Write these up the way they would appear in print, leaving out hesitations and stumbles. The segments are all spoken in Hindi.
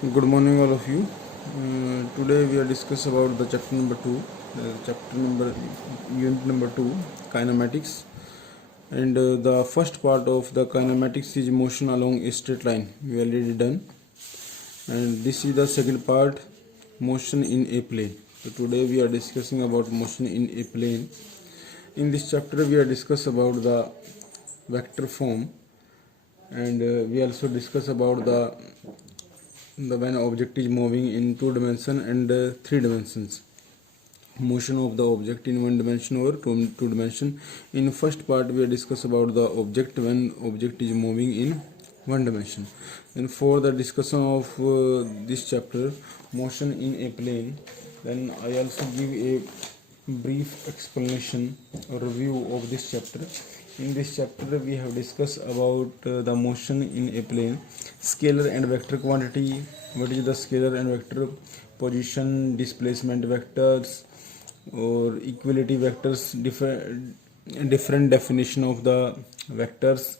Good morning, all of you. Today we are discuss about the chapter number two, unit number two, kinematics. And the first part of the kinematics is motion along a straight line. We already done. And this is the second part, motion in a plane. So today we are discussing about motion in a plane. In this chapter we are discuss about the vector form, and we also discuss about the when object is moving in 2 dimension and 3 dimensions, motion of the object in 1 dimension or 2 dimension. In first part we discuss about the object when object is moving in 1 dimension. Then for the discussion of this chapter, motion in a plane, then I also give a brief explanation or review of this chapter. In this chapter we have discussed about the motion in a plane, scalar and vector quantity, what is the scalar and vector, position, displacement vectors or equality vectors, different definition of the vectors,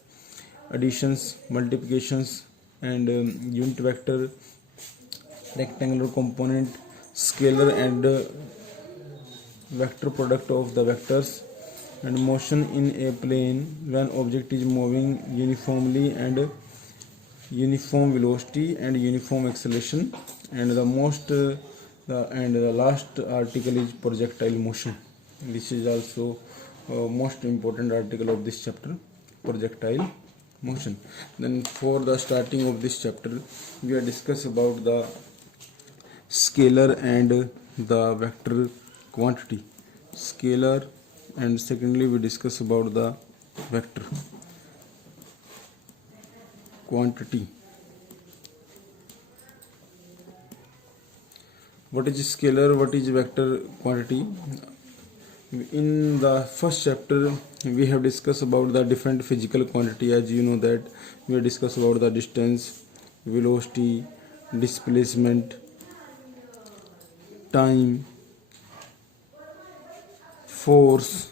additions, multiplications and unit vector, rectangular component, scalar and vector product of the vectors, and motion in a plane when object is moving uniformly and uniform velocity and uniform acceleration, and the last article is projectile motion. This is also most important article of this chapter, projectile motion. Then for the starting of this chapter we are discuss about the scalar and the vector quantity, scalar, and secondly we discuss about the vector quantity. What is scalar, what is vector quantity? In the first chapter we have discussed about the different physical quantity. As you know that we have discussed about the distance, velocity, displacement, time, force,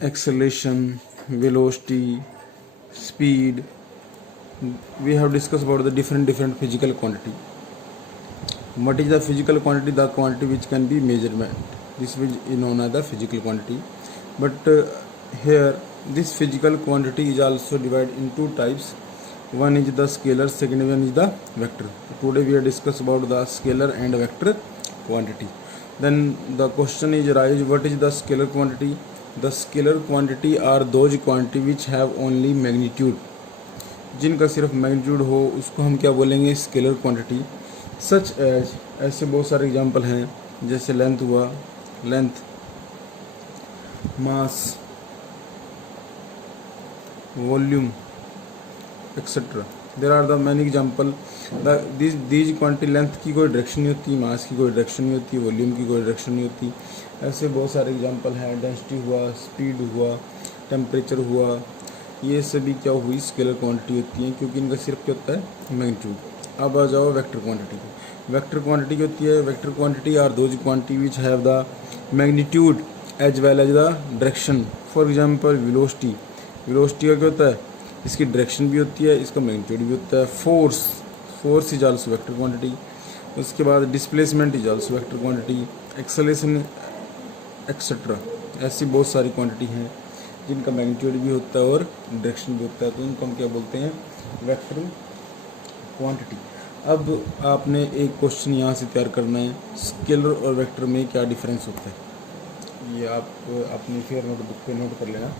acceleration, velocity, speed. We have discussed about the different physical quantity. What is the physical quantity? The quantity which can be measurement. This is known as the physical quantity. But here this physical quantity is also divided in two types. One is the scalar, second one is the vector. Today we are discuss about the scalar and vector quantity. Then the question is arise, what is the scalar quantity? The scalar quantity are those quantity which have only magnitude. जिनका सिर्फ मैग्नीट्यूड हो उसको हम क्या बोलेंगे? Scalar quantity. सच एज, ऐसे बहुत सारे एग्जांपल हैं, जैसे लेंथ हुआ, length, mass, volume etcetera. There are the many example. These quantity, length की कोई डायरेक्शन नहीं होती, मास की कोई डायरेक्शन नहीं होती, वॉल्यूम की कोई डायरेक्शन नहीं होती. ऐसे बहुत सारे एग्जांपल हैं. डेंसिटी हुआ, स्पीड हुआ, टेम्परेचर हुआ, ये सभी क्या हुई? स्केलर क्वांटिटी होती हैं, क्योंकि इनका सिर्फ क्या होता है? मैग्नीट्यूड. अब आ जाओ वेक्टर क्वांटिटी को. वेक्टर क्वांटिटी क्या होती है? Vector quantity are those quantity which have the magnitude as well as the direction. For example velocity. Velocity का क्या होता है? इसकी डायरेक्शन भी होती है, इसका मैग्नीट्यूड भी होता है. Force, force is also vector quantity. उसके बाद displacement is also vector quantity, acceleration etcetera. ऐसी बहुत सारी क्वांटिटी हैं जिनका मैग्नीट्यूड भी होता है और डायरेक्शन भी होता है, तो इनको हम क्या बोलते हैं? Vector quantity. अब आपने एक क्वेश्चन यहाँ से तैयार करना है, स्केलर और वेक्टर में क्या डिफरेंस होता है. ये आप अपनी फेयर नोटबुक पे नोट कर लेना.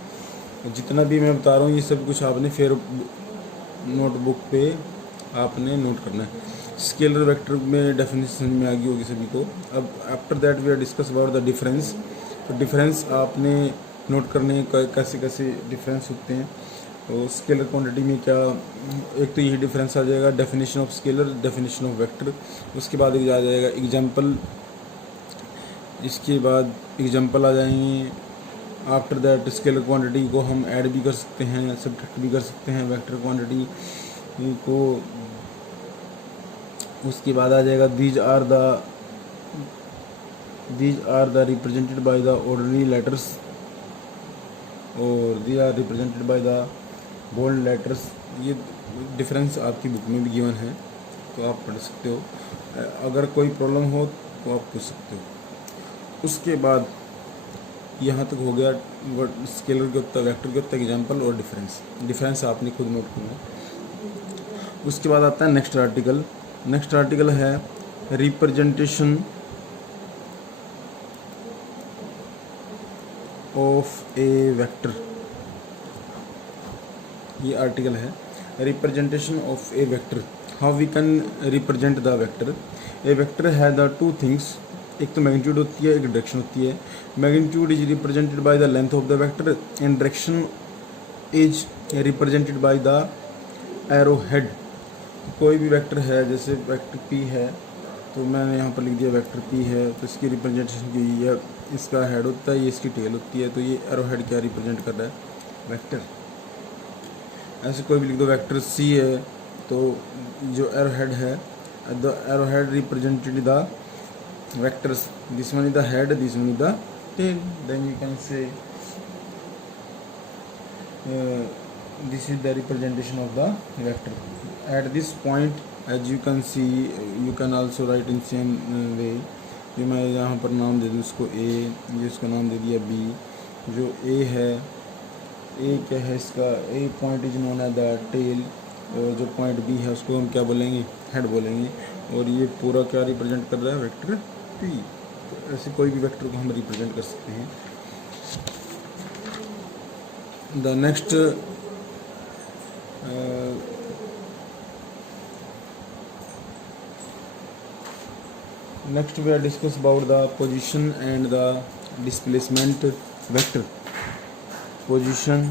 जितना भी मैं बता रहा हूँ ये सब कुछ आपने फेयर नोटबुक पे आपने नोट करना है. स्केलर वेक्टर में डेफिनेशन में आ गई होगी सभी को. अब after that we are discuss about the difference. तो डिफरेंस आपने नोट करने कैसे कैसे डिफरेंस होते हैं. तो स्केलर क्वांटिटी में क्या, एक तो यही डिफरेंस आ जाएगा, definition of scalar, definition of vector. उसके बाद एक आ जाएगा एग्जांपल, इसके बाद एग्जांपल आ जाएंगे. आफ्टर दैट स्केलर क्वांटिटी को हम ऐड भी कर सकते हैं, सब्ट्रैक्ट भी कर सकते हैं वेक्टर क्वांटिटी को. उसके बाद आ जाएगा these are the represented by the ordinary letters और they are represented by the bold letters. ये डिफरेंस आपकी बुक में भी गिवन है, तो आप पढ़ सकते हो। अगर कोई प्रॉब्लम हो तो आप पूछ सकते हो। उसके बाद यहाँ तक हो गया स्केलर के उत्तर, वेक्टर के उत्तर, एग्जाम्पल और डिफरेंस आपने खुद नोट करना है। उसके बाद आता है नेक्स्ट आर्टिकल। नेक्स्ट आर्टिकल है रिप्रेजेंटेशन ऑफ ए वेक्टर। ये आर्टिकल है representation of a vector, how we can represent the vector. A vector है द टू थिंग्स, एक तो मैग्नीट्यूड होती है, एक डायरेक्शन होती है। Magnitude is represented by the length of the vector and direction is represented by the arrow head. कोई भी वेक्टर है, जैसे वेक्टर पी है, तो मैंने यहाँ पर लिख दिया वेक्टर पी है, तो इसकी रिप्रेजेंटेशन की है, इसका हेड होता है, ये इसकी टेल होती है, तो ये एरो हेड क्या रिप्रेजेंट कर रहा है, वेक्टर। ऐसे कोई भी लिख दो, वेक्टर सी है, तो जो एरो हेड है, the arrow head represented the vectors, this one is the head, this one is the tail, then you can say this is the representation of the vector at this point. As you can see, you can also write in same way। ये मैं यहाँ पर नाम दे दूँ इसको A, ये इसको नाम दे दिया B। जो A है, A क्या है इसका, A point is known as the tail, और जो पॉइंट B है उसको हम क्या बोलेंगे, हेड बोलेंगे। और ये पूरा क्या रिप्रेजेंट कर रहा है, वेक्टर P। तो ऐसे कोई भी वेक्टर को हम रिप्रेजेंट कर सकते हैं। The next we are discuss about the position and the displacement vector। Position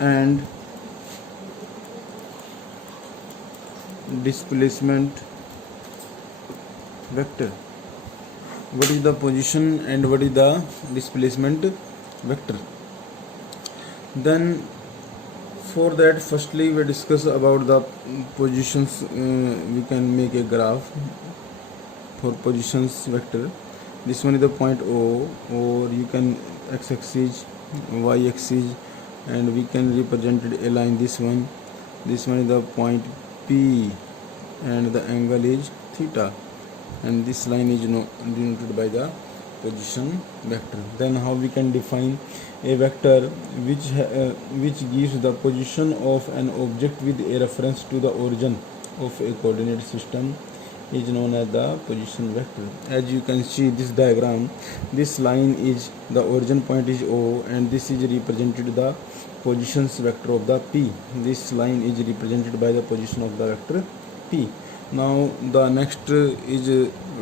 and displacement vector। What is the position and what is the displacement vector? Then for that, firstly we discuss about the positions। We can make a graph for positions vector। This one is the point O, or you can x-axis, y-axis, and we can represent a line, this one is the point P, and the angle is theta, and this line is denoted by the position vector। Then how we can define a vector which gives the position of an object with a reference to the origin of a coordinate system is known as the position vector। As you can see this diagram, this line is the origin point is O, and this is represented the positions vector of the P। This line is represented by the position of the vector P। Now the next is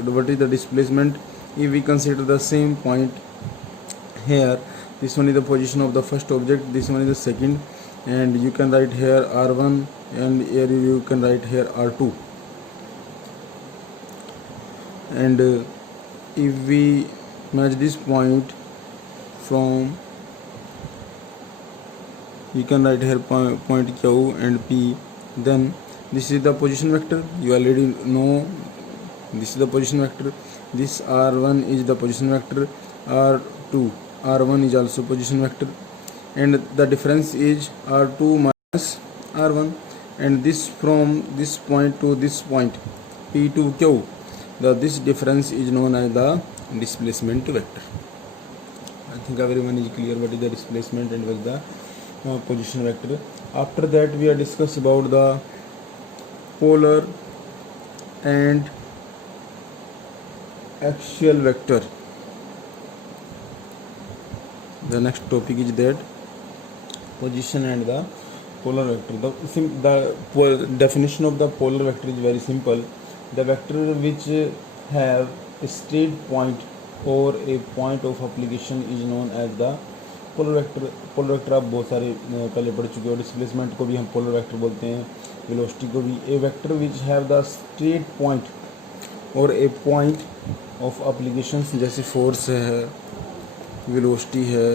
what is the displacement। If we consider the same point here, this one is the position of the first object, this one is the second, and you can write here R1, and here you can write here R2, and if we match this point from, you can write here point Q and P, then this is the position vector, you already know this is the position vector, this R1 is the position vector, R1 is also position vector, and the difference is R2 minus R1, and this from this point to this point P to Q, this difference is known as the displacement vector। I think everyone is clear what is the displacement and what is the position vector। After that we are discuss about the polar and axial vector। The next topic is that position and the polar vector। The definition of the polar vector is very simple। The vector which have a straight point or a point of application is known as the polar vector। polar vector आप बहुत सारे पहले पढ़ चुके हो। डिस्प्लेसमेंट को भी हम polar vector बोलते हैं, वेलोसिटी को भी। a vector which have the straight point और a point of applications, जैसे फोर्स है, वेलोसिटी है,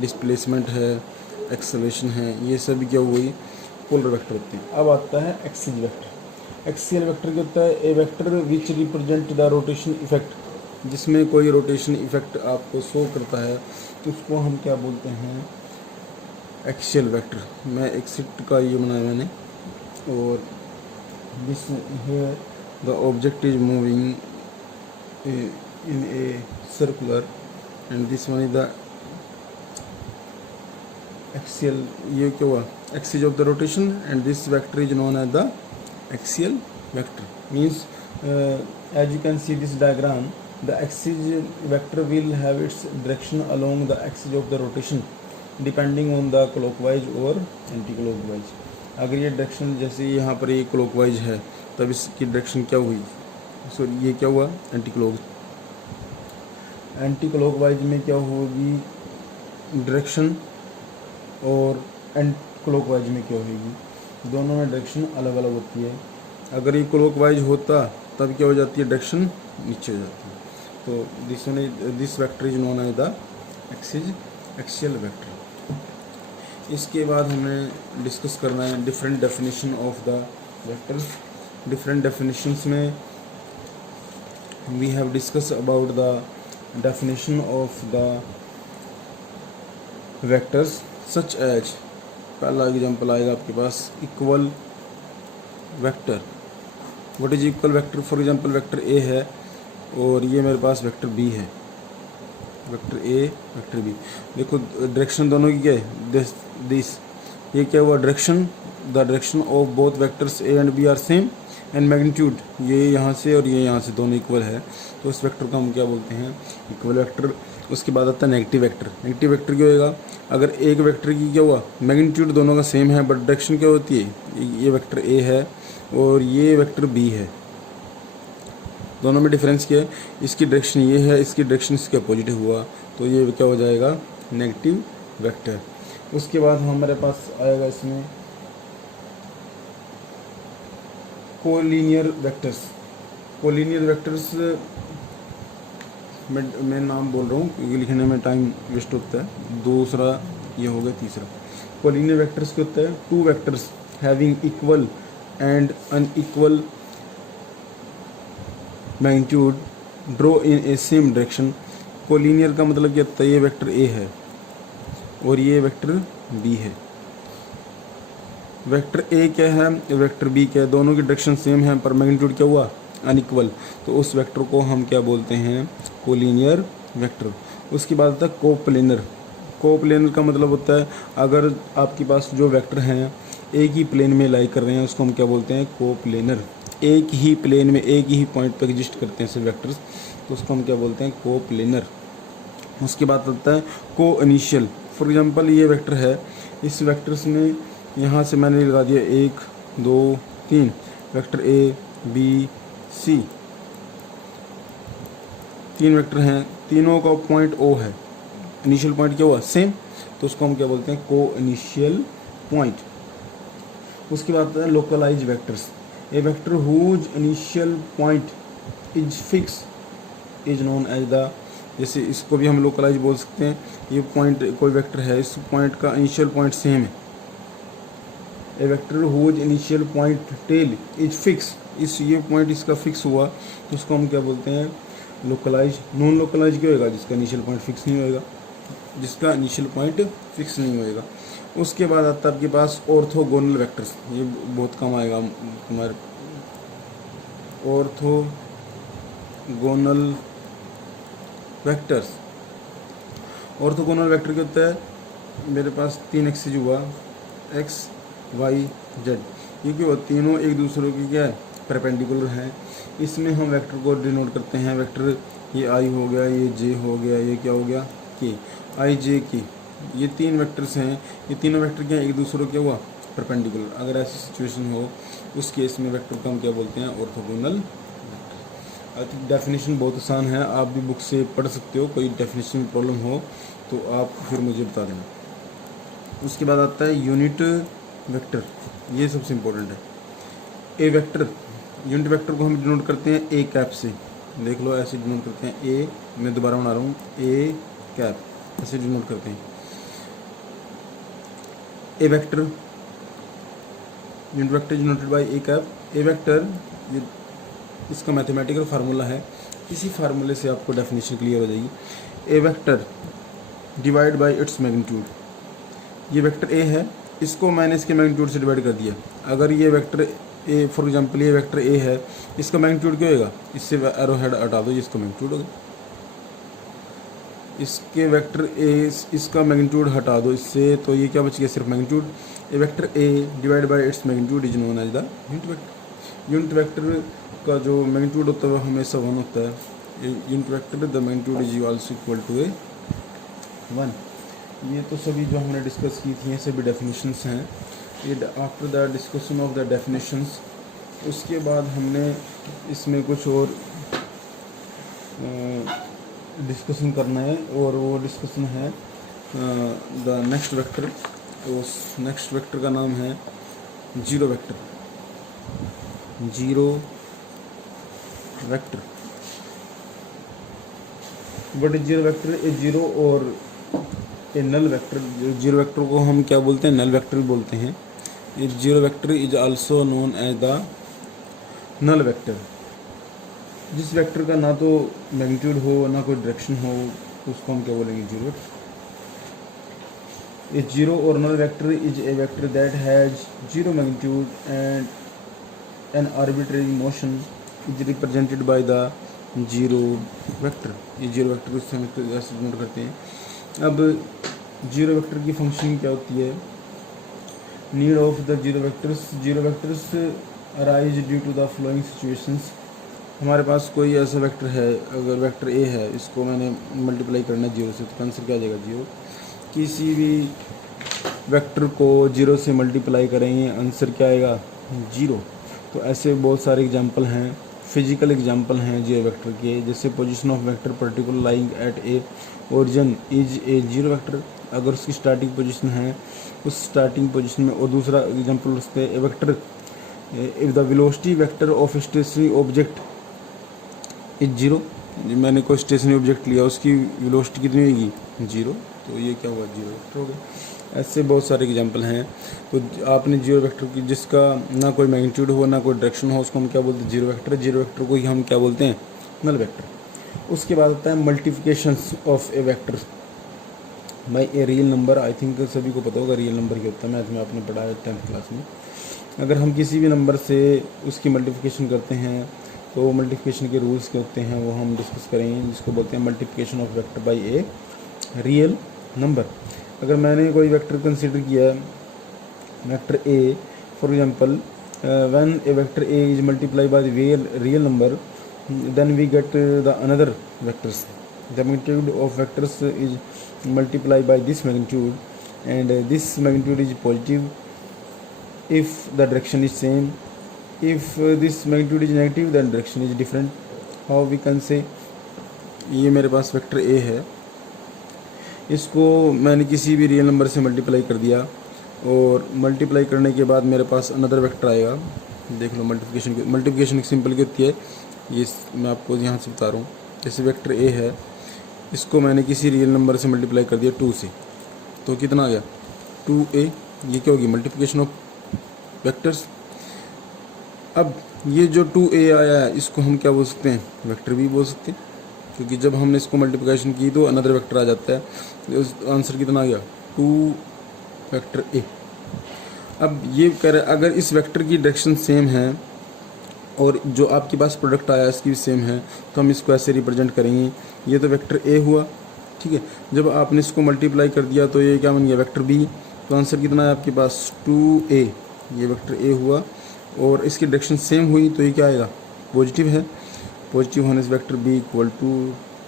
डिस्प्लेसमेंट है, एक्सेलरेशन है, ये सभी क्या हुई, पोलर वेक्टर होते हैं। अब आता है एक्सियल वेक्टर। एक्सियल वेक्टर क्या होता है, a vector which represent the rotation effect, जिसमें कोई रोटेशन इफेक्ट आपको शो करता है, तो उसको हम क्या बोलते हैं, एक्सियल वेक्टर, मैं एक्सिट का ये बनाया मैंने, और this here the object is moving in a circular and this one is the axial, ये क्या हुआ, axis of the rotation, and this vector is known as the axial vector. Means as you can see this diagram, the axis vector will have its direction along the axis of the rotation depending on the clockwise or anti-clockwise। अगर ये डायरेक्शन जैसे यहाँ पर ये क्लॉकवाइज है तब इसकी डायरेक्शन क्या हुई, सो ये क्या हुआ एंटी क्लॉकवाइज में क्या होगी डायरेक्शन, और एंटी क्लॉकवाइज में क्या होगी, दोनों में डायरेक्शन अलग अलग होती है। अगर ये क्लॉकवाइज होता तब क्या हो जाती है, डायरेक्शन नीचे हो जाती है। तो this vector is known as the axial vector. इसके बाद हमें डिस्कस करना है different definition of the vectors. Different definitions में we have discuss about the definition of the vectors such as, पहला एग्जांपल आएगा आपके पास equal vector. What is equal vector, for example vector A है और ये मेरे पास वेक्टर बी है, वेक्टर ए वेक्टर बी, देखो डायरेक्शन दोनों की क्या है, दिस ये क्या हुआ direction, the direction of both vectors A and B are same and magnitude, ये यहाँ से और ये यहाँ से दोनों इक्वल है, तो उस वेक्टर को हम क्या बोलते हैं, इक्वल वेक्टर। उसके बाद आता है नेगेटिव वेक्टर। नेगेटिव वेक्टर क्या होएगा, अगर एक वेक्टर की क्या हुआ मैग्नीट्यूड दोनों का सेम है बट डायरेक्शन क्या होती है, ये वेक्टर ए है और ये वेक्टर बी है, दोनों में डिफरेंस क्या है, इसकी डायरेक्शन ये है, इसकी डायरेक्शन इसके अपोजिट हुआ, तो ये क्या हो जाएगा नेगेटिव वेक्टर। उसके बाद हमारे पास आएगा इसमें कोलिनियर वेक्टर्स। कोलिनियर वेक्टर्स मैं नाम बोल रहा हूँ क्योंकि लिखने में टाइम वेस्ट होता है, दूसरा ये हो गया, तीसरा कोलिनियर वेक्टर्स क्या होता है, two vectors having equal and unequal magnitude draw in A same direction. Collinear का मतलब क्या होता है, ये वेक्टर ए है और ये वेक्टर बी है, वेक्टर ए क्या है, वेक्टर बी क्या है, दोनों की डायरेक्शन सेम है पर मैग्नीट्यूड क्या हुआ अनइक्वल, तो उस वेक्टर को हम क्या बोलते हैं, कोलिनियर वेक्टर। उसके बाद आता है कोप्लेनर। कोप्लेनर का मतलब होता है अगर आपके पास जो वेक्टर हैं एक ही प्लेन में लाई कर रहे हैं, उसको हम क्या बोलते हैं, कोप्लेनर। एक ही प्लेन में एक ही पॉइंट पर एग्जिस्ट करते हैं ऐसे वेक्टर्स, तो उसको हम क्या बोलते हैं, कोप्लेनर। उसके बाद आता है को इनिशियल। फॉर एग्जांपल ये वेक्टर है, इस वेक्टर्स में यहाँ से मैंने लगा दिया 1 2 3 vector A B C, 3 vector हैं, तीनों का पॉइंट ओ है, इनिशियल पॉइंट क्या हुआ सेम, तो उसको हम क्या बोलते हैं, को इनिशियल पॉइंट। उसके बाद आता है localise vectors. A vector whose initial point is fix is known as the, जैसे इसको भी हम लोकलाइज बोल सकते हैं, ये पॉइंट कोई वेक्टर है, इस पॉइंट का इनिशियल पॉइंट सेम है। A vector whose initial point tail is fix, इस ये पॉइंट इसका फिक्स हुआ तो उसको हम क्या बोलते हैं, लोकलाइज। नॉन लोकलाइज क्या होगा, जिसका इनिशियल पॉइंट फिक्स नहीं होएगा, जिसका इनिशियल पॉइंट फिक्स नहीं होएगा। उसके बाद आता है आपके पास ऑर्थोगोनल वेक्टर्स, ये बहुत कम आएगा तुम्हारे, ऑर्थोगोनल वेक्टर्स। ऑर्थोगोनल वेक्टर क्या होता है, मेरे पास 3 एक्सिस हुआ एक्स वाई जेड, ये क्या हुआ, तीनों एक दूसरे की क्या है परपेंडिकुलर हैं। इसमें हम वेक्टर को डिनोट करते हैं, वेक्टर ये आई हो गया, ये जे हो गया, ये क्या हो गया के, आई जे के, ये 3 वेक्टर्स हैं, ये तीनों वेक्टर क्या एक दूसरे क्या हुआ परपेंडिकुलर। अगर ऐसी सिचुएशन हो उस केस में वेक्टर को हम क्या बोलते हैं, orthogonal vector. I think definition बहुत आसान है, आप भी बुक से पढ़ सकते हो, कोई डेफिनेशन में प्रॉब्लम हो तो आप फिर मुझे बता देना। उसके बाद आता है यूनिट वेक्टर, ये सबसे इम्पोर्टेंट है। ए वेक्टर, यूनिट वेक्टर को हम डिनोट करते हैं ए कैप से, देख लो ऐसे डिनोट करते हैं, ए मैं दोबारा बना रहा हूँ, ए कैप ऐसे डिनोट करते हैं। A vector, unit vector denoted by A cap. A vector ये इसका मैथमेटिकल फार्मूला है, इसी फार्मूले से आपको डेफिनेशन क्लियर हो जाएगी। A vector divide by its magnitude, ये वेक्टर ए है, इसको मैंने इसके मैग्नीट्यूड से डिवाइड कर दिया। अगर ये वेक्टर ए, फॉर एग्जांपल ये वेक्टर ए है, इसका मैग्नीट्यूड क्या होगा, इससे एरो हेड हटा दो, जिसका मैग्नीट्यूड होगा, इसके वेक्टर ए, इसका मैग्नीट्यूड हटा दो इससे, तो ये क्या बच गया, सिर्फ magnitude. A vector A divide by its magnitude is known as the unit vector. Unit vector का जो मैग्नीट्यूड होता है वो हमेशा 1 होता है। Unit vector the magnitude is also equal to a 1। ये तो सभी जो हमने डिस्कस की थी, ये सभी डेफिनेशंस हैं। ये after the discussion of the definitions, उसके बाद हमने इसमें कुछ और डिस्कशन करना है, और वो डिस्कशन है द नेक्स्ट वेक्टर। तो उस नेक्स्ट वेक्टर का नाम है zero vector. Zero vector, but zero vector a zero और a null vector. Zero vector को हम क्या बोलते हैं, नल वेक्टर बोलते हैं। A zero vector is also known as the null vector. जिस वेक्टर का ना तो मैग्नीट्यूड हो ना कोई डायरेक्शन हो, उसको हम क्या बोलेंगे, zero vector. A zero or null vector is a vector that has zero magnitude and an arbitrary motion is represented by the zero vector. ये जीरो वेक्टर को इससे हम नोट करते हैं। अब जीरो वेक्टर की फंक्शन क्या होती है, need of the zero vectors. Zero vectors arise due to the flowing situations. हमारे पास कोई ऐसा वेक्टर है, अगर वेक्टर ए है, इसको मैंने मल्टीप्लाई करना है जीरो से, तो आंसर क्या आ जाएगा, जीरो। किसी भी वेक्टर को जीरो से मल्टीप्लाई करेंगे, आंसर क्या आएगा, जीरो। तो ऐसे बहुत सारे एग्जांपल हैं, फिजिकल एग्जांपल हैं जीरो वेक्टर के, जैसे position of vector particular lying at A origin is a zero vector. अगर उसकी स्टार्टिंग पोजीशन है, उस स्टार्टिंग पोजीशन में। और दूसरा एग्जांपल उसके a vector if the velocity vector of stationery object is zero. मैंने कोई स्टेशनरी ऑब्जेक्ट लिया, उसकी वेलोसिटी कितनी होगी, जीरो, तो ये क्या हुआ, जीरो वेक्टर हो गया। ऐसे बहुत सारे एग्जांपल हैं। तो आपने जीरो वेक्टर की जिसका ना कोई मैग्नीट्यूड हो ना कोई डायरेक्शन हो, उसको हम क्या बोलते हैं, जीरो वेक्टर। जीरो वेक्टर को ही हम क्या बोलते हैं, नल वेक्टर। उसके बाद आता है multiplications of a vector by a real number. I think सभी को पता होगा रियल नंबर क्या होता है, मैथ में आपने पढ़ा है 10th क्लास में। अगर हम किसी भी नंबर से उसकी मल्टीप्लिकेशन करते हैं, तो मल्टीप्लिकेशन के रूल्स क्या होते हैं वो हम डिस्कस करेंगे, जिसको बोलते हैं multiplication of vector by a real number. अगर मैंने कोई वेक्टर कंसीडर किया, vector A, for example when A vector A is multiply by the real number, then we get the another vectors. The magnitude of vectors is multiplied by this magnitude, and this magnitude is positive if the direction is same. If this magnitude is negative, then direction is different. How we can say, ये मेरे पास वेक्टर ए है, इसको मैंने किसी भी रियल नंबर से मल्टीप्लाई कर दिया, और मल्टीप्लाई करने के बाद मेरे पास अनदर वेक्टर आएगा। देख लो मल्टीप्लिकेशन सिंपल क्या होती है, ये मैं आपको यहाँ से बता रहा हूँ। जैसे वेक्टर ए है, इसको मैंने किसी रियल नंबर से मल्टीप्लाई कर दिया 2 से, तो कितना आ गया, 2a। ये क्या होगी, मल्टीप्लिकेशन ऑफ वेक्टर्स। अब ये जो 2a आया है, इसको हम क्या बोल सकते हैं, वेक्टर भी बोल सकते हैं, क्योंकि जब हमने इसको मल्टीप्लिकेशन की तो अनदर वेक्टर आ जाता है। तो आंसर कितना आ गया, 2 वेक्टर ए। अब ये कह रहे अगर इस वेक्टर की डायरेक्शन सेम है और जो आपके पास प्रोडक्ट आया इसकी भी सेम है, तो हम इसको ऐसे रिप्रेजेंट करेंगे। ये तो वेक्टर ए हुआ, ठीक है। जब आपने इसको मल्टीप्लाई कर दिया तो ये क्या बन गया, वेक्टर बी। तो आंसर कितना है आपके पास, 2a। ये वेक्टर ए हुआ और इसकी डायरेक्शन सेम हुई, तो ये क्या आएगा, पॉजिटिव है। पॉजिटिव होने से वेक्टर बी इक्वल टू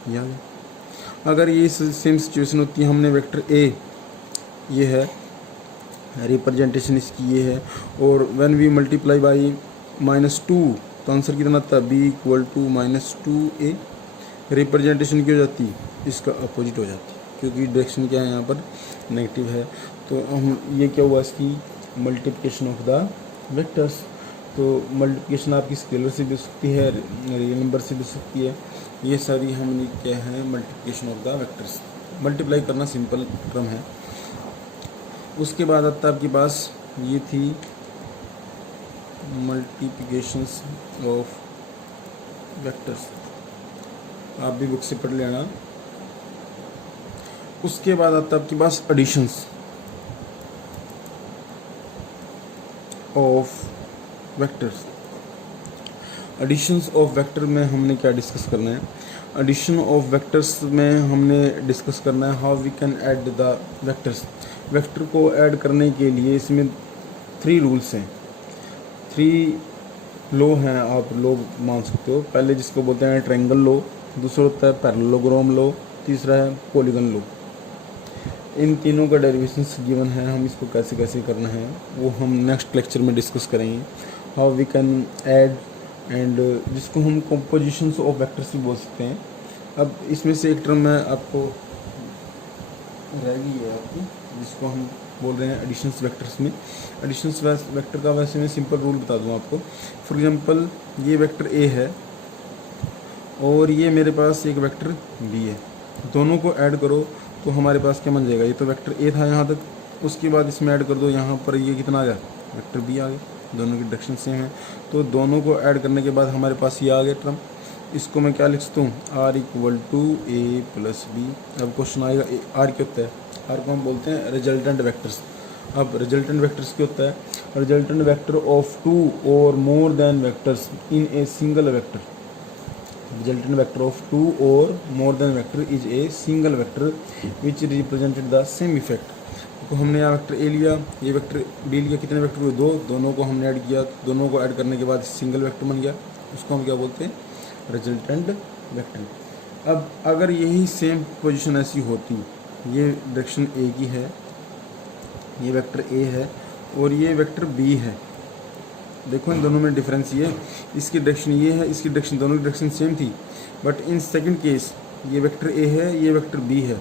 ये आ गया। अगर ये सेम सिचुएशन होती है, हमने वेक्टर ए, ये है रिप्रेजेंटेशन इसकी ये है, और व्हेन वी मल्टीप्लाई बाई -2, तो आंसर कितना था, B equal to -2a। Representation की हो जाती, इसका अपोजिट हो जाती, क्योंकि डायरेक्शन क्या है यहाँ पर, नेगेटिव है। तो हम ये क्या हुआ, इसकी मल्टीप्लिकेशन ऑफ द वेक्टर्स। तो मल्टीप्लिकेशन आपकी स्केलर से भी हो सकती है, रियल नंबर से भी हो सकती है। ये सारी हमने क्या है, multiplication of the vectors. Multiply करना सिंपल क्रम है। उसके बाद आता है आपके पास, ये थी मल्टीप्लिकेशंस ऑफ वेक्टर्स, आप भी बुक से पढ़ लेना। उसके बाद आता है आपके पास additions. Of vectors. Additions of vector में हमने क्या डिस्कस करना है? एडिशन ऑफ वेक्टर्स में हमने डिस्कस करना है how we can add the vectors. Vector को ऐड करने के लिए इसमें 3 रूल्स हैं, 3 लॉ हैं, आप लॉ मान सकते हो। पहले जिसको बोलते हैं ट्रायंगल लॉ, दूसरा होता है पैरेललोग्राम लॉ, तीसरा है पॉलीगन लॉ। इन तीनों का डेरिवेशंस गिवन है, हम इसको कैसे कैसे करना है वो हम नेक्स्ट लेक्चर में डिस्कस करेंगे। How we can add and जिसको हम कंपोजिशंस ऑफ वेक्टर्स भी बोल सकते हैं। अब इसमें से एक टर्म मैं आपको रह गई है आपकी, जिसको हम बोल रहे हैं एडिशंस वेक्टर्स में। एडिशंस वेक्टर का वैसे मैं सिंपल रूल बता दूं आपको। फॉर एग्जांपल ये वेक्टर ए है और ये मेरे पास एक वेक्टर बी है, दोनों को ऐड करो तो हमारे पास क्या बन जाएगा? ये तो वेक्टर ए था यहाँ तक, उसके बाद इसमें ऐड कर दो, यहाँ पर ये कितना आ गया? वेक्टर बी आ गया। दोनों की डायरेक्शन सेम है तो दोनों को ऐड करने के बाद हमारे पास ये आ गया टर्म। इसको मैं क्या लिख सकता हूँ? R equal to A plus B. अब क्वेश्चन आएगा आर क्या होता है? आर को हम बोलते हैं रिजल्टेंट वेक्टर्स। अब रिजल्टेंट वेक्टर्स क्या होता है? Resultant vector of 2 or more than vectors in a single vector. Resultant vector of 2 or more than vector is a single vector which represented the same effect. तो हमने यहाँ वेक्टर ए लिया, ये वेक्टर बी लिया, कितने वेक्टर हुए? 2, दोनों को हमने ऐड किया, दोनों को ऐड करने के बाद सिंगल वेक्टर बन गया, उसको हम क्या बोलते हैं? Resultant vector. अब अगर यही सेम पोजीशन ऐसी होती, ये डायरेक्शन ए की है, ये वेक्टर ए है और ये वेक्टर बी है, देखो इन दोनों में डिफरेंस ये, इसकी डायरेक्शन ये है, इसकी डायरेक्शन, दोनों की डायरेक्शन सेम थी, बट इन सेकंड केस ये वेक्टर ए है, ये वेक्टर बी है,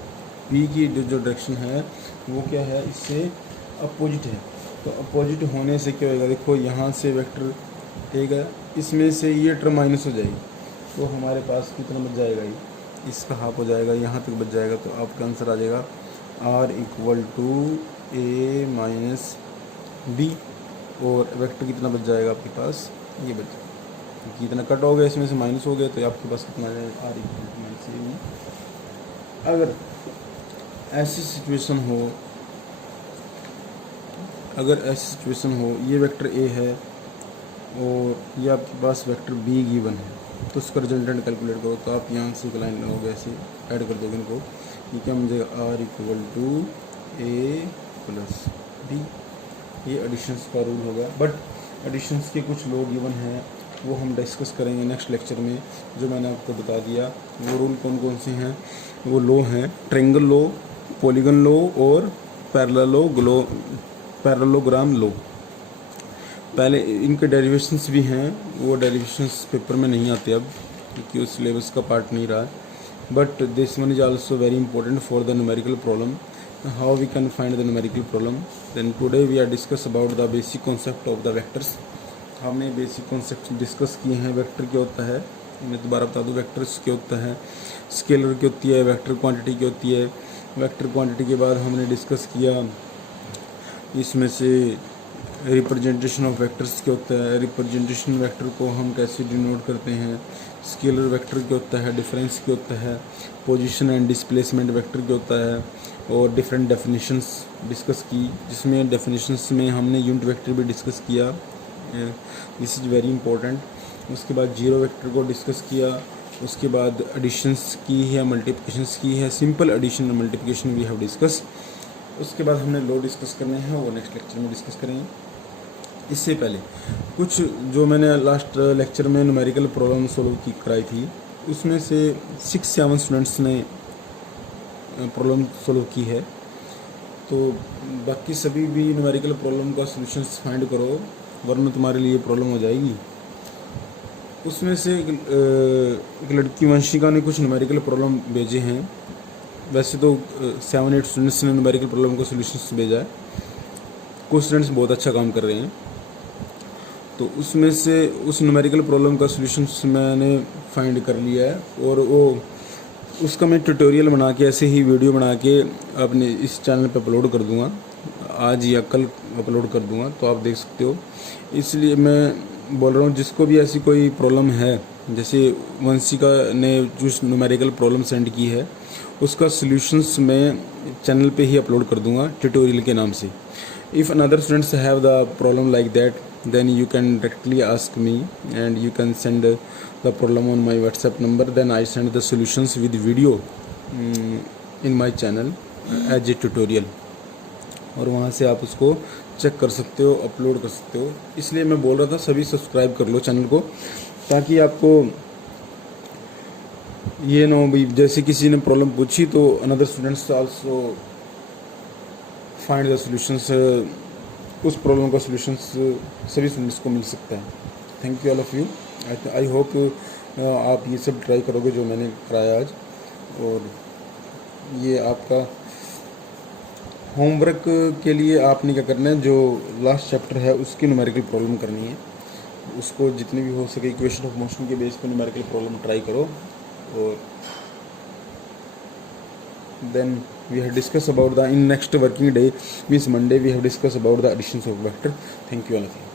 बी की जो डायरेक्शन है वो क्या है? इससे अपोजिट है। तो अपोजिट होने से क्या होगा? देखो यहाँ से वेक्टर ए गया, इसमें से ये टर्म माइनस हो जाएगी, तो हमारे पास कितना बच जाएगा? ये इसका हाफ हो जाएगा, यहाँ तक बच जाएगा। तो आपका आंसर आ जाएगा R equal to A minus B, और वेक्टर कितना बच जाएगा आपके पास? ये बच जाएगा। कितना कट हो गया, इसमें से माइनस हो गया, तो आपके पास कितना आ जाएगा? R equal to minus A B. अगर ऐसी सिचुएशन हो, ये वेक्टर ए है और ये आपके पास वेक्टर बी गिवन है, तो उसका रिजल्टेंट कैलकुलेट करो। तो आप यहाँ से एक लाइन लगाओगे, ऐसे ऐड कर दोगे इनको, ये क्या बन जाएगा? R equal to A plus B. ये एडिशंस का रूल होगा, बट एडिशंस के कुछ लॉ गिवन हैं, वो हम डिस्कस करेंगे नेक्स्ट लेक्चर में। जो मैंने आपको बता दिया वो रूल कौन कौन से हैं, वो लॉ हैं ट्रायंगल लॉ, पॉलीगन लॉ और पैरेललोग्राम लॉ। पहले इनके डेरिवेशंस भी हैं, वो डेरिवेशंस पेपर में नहीं आते अब, क्योंकि उस सिलेबस का पार्ट नहीं रहा है, but this one is also very important for the numerical problem, how we can find the numerical problem. Then today we are discuss about the basic concept of the vectors. हमने बेसिक कॉन्सेप्ट डिस्कस किए हैं। वेक्टर क्या होता है, मैं दोबारा बता दूं, वेक्टर्स क्या होता है, स्केलर क्या होती है, वेक्टर क्वांटिटी क्या होती है। वेक्टर क्वांटिटी के बाद हमने डिस्कस किया इसमें से रिप्रेजेंटेशन ऑफ वेक्टर्स क्या होता है, रिप्रेजेंटेशन वेक्टर को हम कैसे डिनोट करते हैं, स्केलर वेक्टर क्या होता है, डिफरेंस क्या होता है, पोजीशन एंड डिस्प्लेसमेंट वेक्टर क्या होता है, और डिफरेंट डेफिनेशंस डिस्कस की, जिसमें डेफिनेशंस में हमने यूनिट वेक्टर भी डिस्कस किया, दिस इज़ वेरी इंपॉर्टेंट। उसके बाद जीरो वेक्टर को डिस्कस किया, उसके बाद एडिशंस की है, मल्टीप्लिकेशंस की है, सिंपल एडिशन और मल्टीप्लिकेशन वी हैव डिस्कस। उसके बाद हमने लॉ डिस्कस करने हैं, वो नेक्स्ट लेक्चर में डिस्कस करेंगे। इससे पहले कुछ जो मैंने लास्ट लेक्चर में न्यूमेरिकल प्रॉब्लम सोल्व की कराई थी, उसमें से 6-7 स्टूडेंट्स ने प्रॉब्लम सोल्व की है, तो बाकी सभी भी न्यूमेरिकल प्रॉब्लम का सॉल्यूशंस फाइंड करो, वरना तुम्हारे लिए प्रॉब्लम हो जाएगी। उसमें से एक लड़की वंशिका ने कुछ न्यूमेरिकल प्रॉब्लम भेजे हैं। वैसे तो 7-8 स्टूडेंट्स ने न्यूमेरिकल प्रॉब्लम का सॉल्यूशंस भेजा है, कुछ स्टूडेंट्स बहुत अच्छा काम कर रहे हैं। तो उसमें से उस न्यूमेरिकल प्रॉब्लम का सॉल्यूशंस मैंने फाइंड कर लिया है, और वो उसका मैं ट्यूटोरियल बना के, ऐसे ही वीडियो बना के अपने इस चैनल पे अपलोड कर दूंगा, आज या कल अपलोड कर दूंगा, तो आप देख सकते हो। इसलिए मैं बोल रहा हूँ, जिसको भी ऐसी कोई प्रॉब्लम है, जैसे वंशिका ने जो न्यूमेरिकल प्रॉब्लम सेंड की है, उसका सॉल्यूशंस मैं चैनल पे ही अपलोड कर दूंगा ट्यूटोरियल के नाम से। If another students have the problem like that, then you can directly ask me and you can send the problem on my WhatsApp number. Then I send the solutions with video in my channel as a tutorial, और वहाँ से आप उसको चेक कर सकते हो, अपलोड कर सकते हो। इसलिए मैं बोल रहा था सभी सब्सक्राइब कर लो चैनल को, ताकि आपको ये ना हो भाई जैसे किसी ने प्रॉब्लम पूछी तो another students also find the solutions, उस प्रॉब्लम का सॉल्यूशंस सभी स्टूडेंट्स को मिल सकता है। Thank you all of you. I hope आप ये सब ट्राई करोगे जो मैंने कराया आज, और ये आपका होमवर्क के लिए आपने क्या करना है, जो लास्ट चैप्टर है उसकी न्यूमेरिकल प्रॉब्लम करनी है, उसको जितनी भी हो सके इक्वेशन ऑफ मोशन के बेस पे न्यूमेरिकल प्रॉब्लम ट्राई करो। और then we have discussed about the in next working day means Monday we have discussed about the additions of vector. Thank you all of you.